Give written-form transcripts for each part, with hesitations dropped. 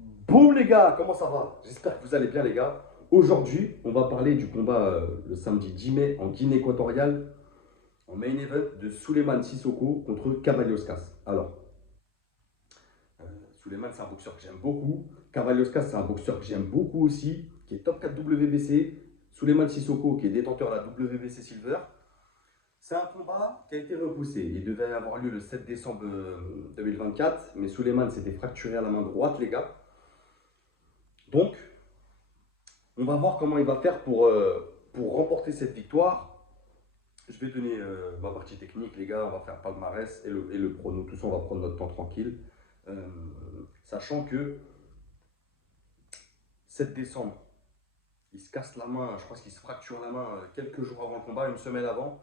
Bon les gars, comment ça va? J'espère que vous allez bien les gars. Aujourd'hui, on va parler du combat le samedi 10 mai en Guinée équatoriale, en main event de Souleymane Sissoko contre Cavalioskas. Alors, euh, Souleymane c'est un boxeur que j'aime beaucoup. Cavalioskas c'est un boxeur que j'aime beaucoup aussi, qui est top 4 WBC. Souleymane Sissoko qui est détenteur de la WBC Silver. C'est un combat qui a été repoussé. Il devait avoir lieu le 7 décembre 2024, mais Souleymane s'était fracturé à la main droite les gars. Donc, on va voir comment il va faire pour remporter cette victoire. Je vais donner ma partie technique, les gars. On va faire palmarès et le prono. Tout ça, on va prendre notre temps tranquille. Euh, Sachant que 7 décembre, il se casse la main. Je crois qu'il se fracture la main quelques jours avant le combat, une semaine avant.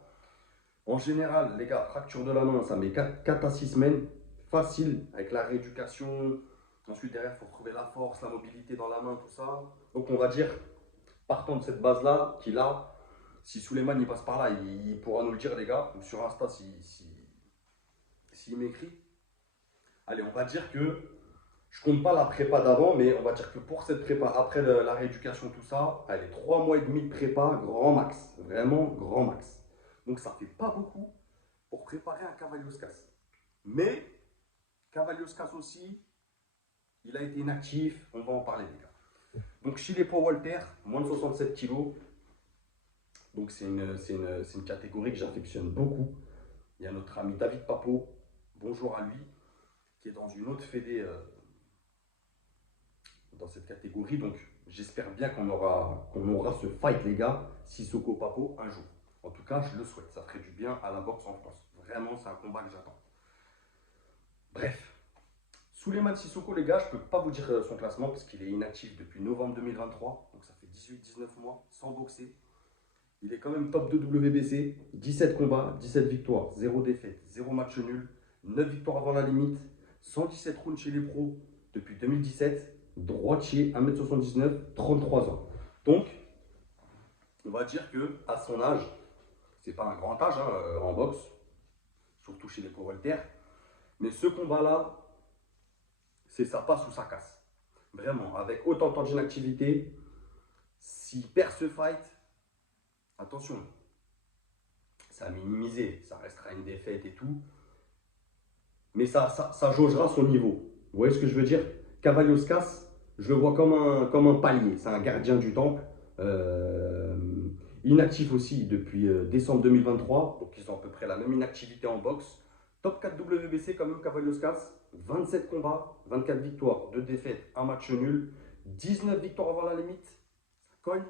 En général, les gars, fracture de la main, ça met 4 à 6 semaines. Facile, avec la rééducation. Ensuite, derrière, il faut retrouver la force, la mobilité dans la main, tout ça. Donc, on va dire, partant de cette base-là, qu'il a, si Souleymane il passe par là, il pourra nous le dire, les gars, ou sur Insta s'il m'écrit. Allez, on va dire que je compte pas la prépa d'avant, mais on va dire que pour cette prépa, après la rééducation, tout ça, allez, 3 mois et demi de prépa, grand max. Vraiment grand max. Donc ça fait pas beaucoup pour préparer un Cavalioskas. Mais Cavalioskas aussi, il a été inactif, on va en parler, les gars. Donc chez les poids Walter, moins de 67 kilos, donc c'est une catégorie que j'affectionne beaucoup. Il y a notre ami David Papo, bonjour à lui, qui est dans une autre fédé dans cette catégorie. Donc j'espère bien qu'on aura ce fight, les gars, Sissoko Papo, un jour. En tout cas, je le souhaite. Ça ferait du bien à la boxe en France. Vraiment, c'est un combat que j'attends. Bref, Souleymane Sissoko, les gars, je ne peux pas vous dire son classement parce qu'il est inactif depuis novembre 2023. Donc ça fait 18-19 mois sans boxer. Il est quand même top 2 WBC, 17 combats, 17 victoires, 0 défaite, 0 match nul, 9 victoires avant la limite, 117 rounds chez les pros depuis 2017, droitier, 1m79, 33 ans. Donc, on va dire que à son âge, c'est pas un grand âge hein, en boxe, surtout chez les pro Walter, mais ce combat-là, c'est ça passe ou ça casse. Vraiment, avec autant de temps d'inactivité, s'il perd ce fight, attention, ça a minimisé, ça restera une défaite et tout, mais ça jaugera son niveau. Vous voyez ce que je veux dire? Cavalioskas, je le vois comme un palier. C'est un gardien du temple. Euh, Inactif aussi depuis décembre 2023. Donc ils ont à peu près la même inactivité en boxe. Top 4 WBC quand même Cavalioskas. 27 combats, 24 victoires, 2 défaites, 1 match nul. 19 victoires avant la limite. Ça cogne.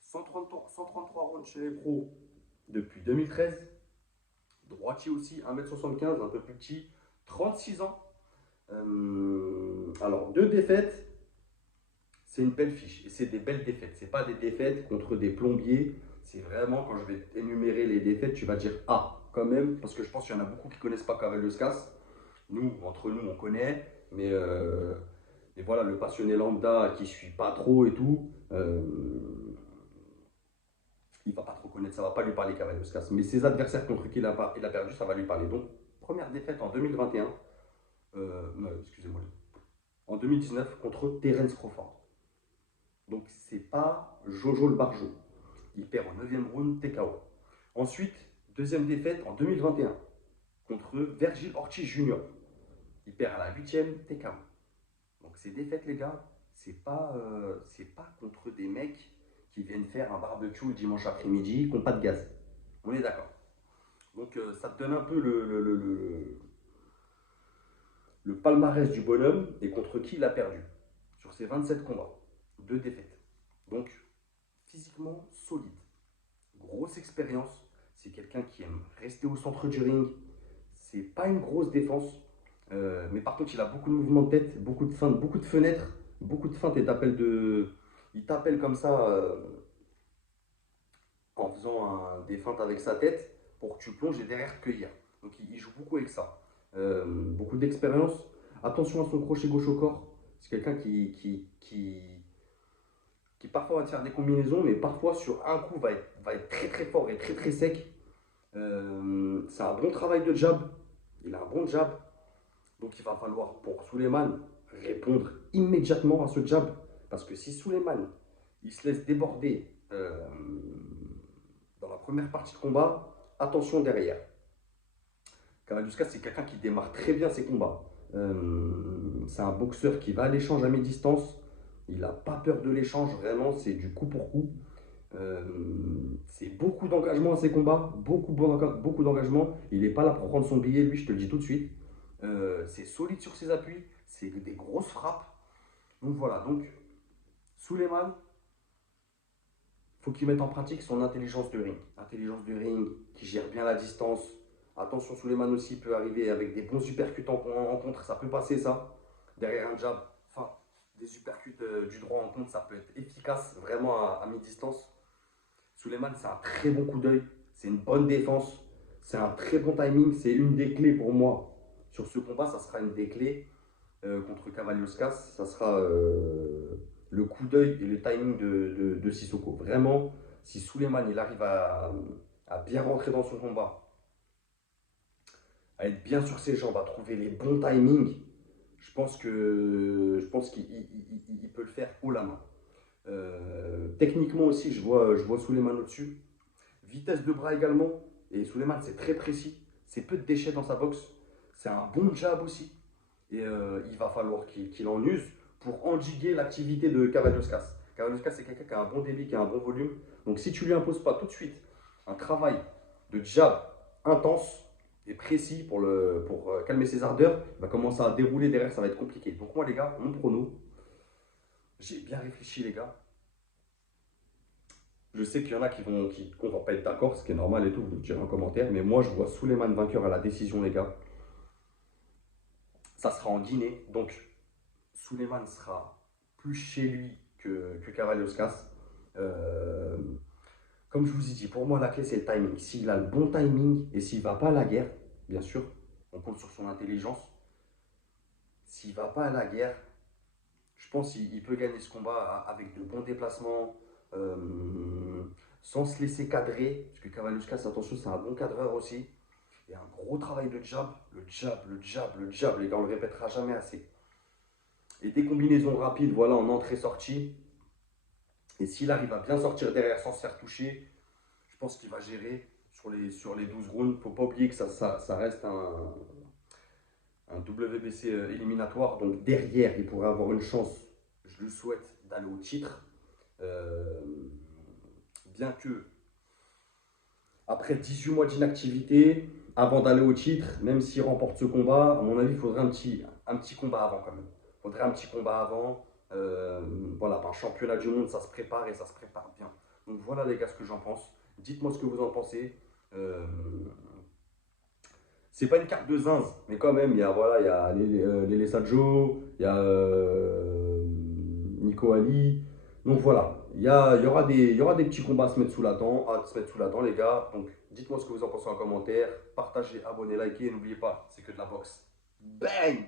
133 rounds chez les pros depuis 2013. Droitier aussi, 1m75, un peu plus petit, 36 ans. Alors, 2 défaites, c'est une belle fiche. Et c'est des belles défaites. Ce pas des défaites contre des plombiers. C'est vraiment, quand je vais énumérer les défaites, tu vas dire ah, quand même. Parce que je pense qu'il y en a beaucoup qui ne connaissent pas Cavalioskas. Nous, entre nous, on connaît. Mais voilà, le passionné lambda qui ne suit pas trop et tout, il ne va pas trop connaître, ça ne va pas lui parler Cavalioskas. Mais ses adversaires contre qui il a perdu, ça va lui parler. Donc, première défaite en 2021, excusez-moi, en 2019 contre Terence Crawford. Donc, c'est pas Jojo le Barjo. Il perd au 9e round, TKO. Ensuite, deuxième défaite en 2021 contre Vergil Ortiz Jr. Il perd à la 8e, TKO. Donc, ces défaites, les gars, c'est pas contre des mecs qui viennent faire un barbecue le dimanche après-midi, qui n'ont pas de gaz. On est d'accord. Donc ça te donne un peu le palmarès du bonhomme et contre qui il a perdu sur ses 27 combats. 2 défaites. Donc physiquement solide. Grosse expérience. C'est quelqu'un qui aime rester au centre du ring. C'est pas une grosse défense. Mais par contre, il a beaucoup de mouvements de tête, beaucoup de feintes, beaucoup de fenêtres, beaucoup de feintes et il t'appelle comme ça en faisant des feintes avec sa tête pour que tu plonges et derrière cueillir. Donc il joue beaucoup avec ça. Beaucoup d'expérience. Attention à son crochet gauche au corps. C'est quelqu'un qui parfois va te faire des combinaisons, mais parfois sur un coup va être très très fort et très très sec. C'est un bon travail de jab. Il a un bon jab. Donc il va falloir pour Souleymane répondre immédiatement à ce jab. Parce que si Souleymane, il se laisse déborder dans la première partie de combat, attention derrière. Kavaliauskas, c'est quelqu'un qui démarre très bien ses combats. C'est un boxeur qui va à l'échange à mi-distance. Il n'a pas peur de l'échange, vraiment, c'est du coup pour coup. C'est beaucoup d'engagement à ses combats, beaucoup d'engagement. Il n'est pas là pour prendre son billet, lui, je te le dis tout de suite. C'est solide sur ses appuis, c'est des grosses frappes. Donc voilà, donc Souleymane, faut qu'il mette en pratique son intelligence de ring. Intelligence de ring, qui gère bien la distance. Attention, Souleymane aussi peut arriver avec des bons uppercuts en contre, ça peut passer ça. Derrière un jab, enfin, des uppercuts du droit en contre, ça peut être efficace vraiment à mi-distance. Souleymane, c'est un très bon coup d'œil, c'est une bonne défense, c'est un très bon timing, c'est une des clés pour moi. Sur ce combat, ça sera une des clés contre Kavaliauskas, ça sera le coup d'œil et le timing de Sissoko. Vraiment, si Souleymane il arrive à bien rentrer dans son combat, à être bien sur ses jambes, à trouver les bons timings, je pense qu'il peut le faire haut la main. Techniquement aussi, je vois Souleymane au-dessus. Vitesse de bras également. Et Souleymane, c'est très précis. C'est peu de déchets dans sa boxe. C'est un bon jab aussi. Et il va falloir qu'il en use pour endiguer l'activité de Kavaliauskas. Kavaliauskas, c'est quelqu'un qui a un bon débit, qui a un bon volume. Donc si tu lui imposes pas tout de suite un travail de jab intense et précis pour calmer ses ardeurs, il va commencer à dérouler derrière, ça va être compliqué. Donc moi les gars, mon prono, j'ai bien réfléchi les gars. Je sais qu'il y en a qui vont pas être d'accord, ce qui est normal et tout, vous le direz en commentaire. Mais moi, je vois Souleymane vainqueur à la décision, les gars. Ça sera en Guinée. Donc, Souleymane sera plus chez lui que Kavaliauskas. Euh, Comme je vous ai dit, pour moi, la clé, c'est le timing. S'il a le bon timing et s'il ne va pas à la guerre, bien sûr, on compte sur son intelligence. S'il ne va pas à la guerre, je pense qu'il peut gagner ce combat avec de bons déplacements, sans se laisser cadrer. Parce que Kavaliauskas, attention, c'est un bon cadreur aussi. Et un gros travail de jab, le jab, le jab, le jab, les gars, on le répétera jamais assez. Et des combinaisons rapides, voilà, en entrée-sortie. Et s'il arrive à bien sortir derrière sans se faire toucher, je pense qu'il va gérer sur les 12 rounds. Il ne faut pas oublier que ça reste un WBC éliminatoire. Donc derrière, il pourrait avoir une chance, je le souhaite, d'aller au titre. Euh, Bien que, après 18 mois d'inactivité, avant d'aller au titre, même s'il remporte ce combat, à mon avis, il faudrait un petit combat avant quand même. Il faudrait un petit combat avant. Voilà, un championnat du monde, ça se prépare et ça se prépare bien. Donc voilà les gars ce que j'en pense. Dites-moi ce que vous en pensez. C'est pas une carte de zinz, mais quand même, il y a Lele Sadjo, il y a Nico Ali. Donc voilà, il y aura des petits combats à se mettre sous la dent, les gars. Donc dites-moi ce que vous en pensez en commentaire. Partagez, abonnez, likez. N'oubliez pas, c'est que de la boxe. Bang!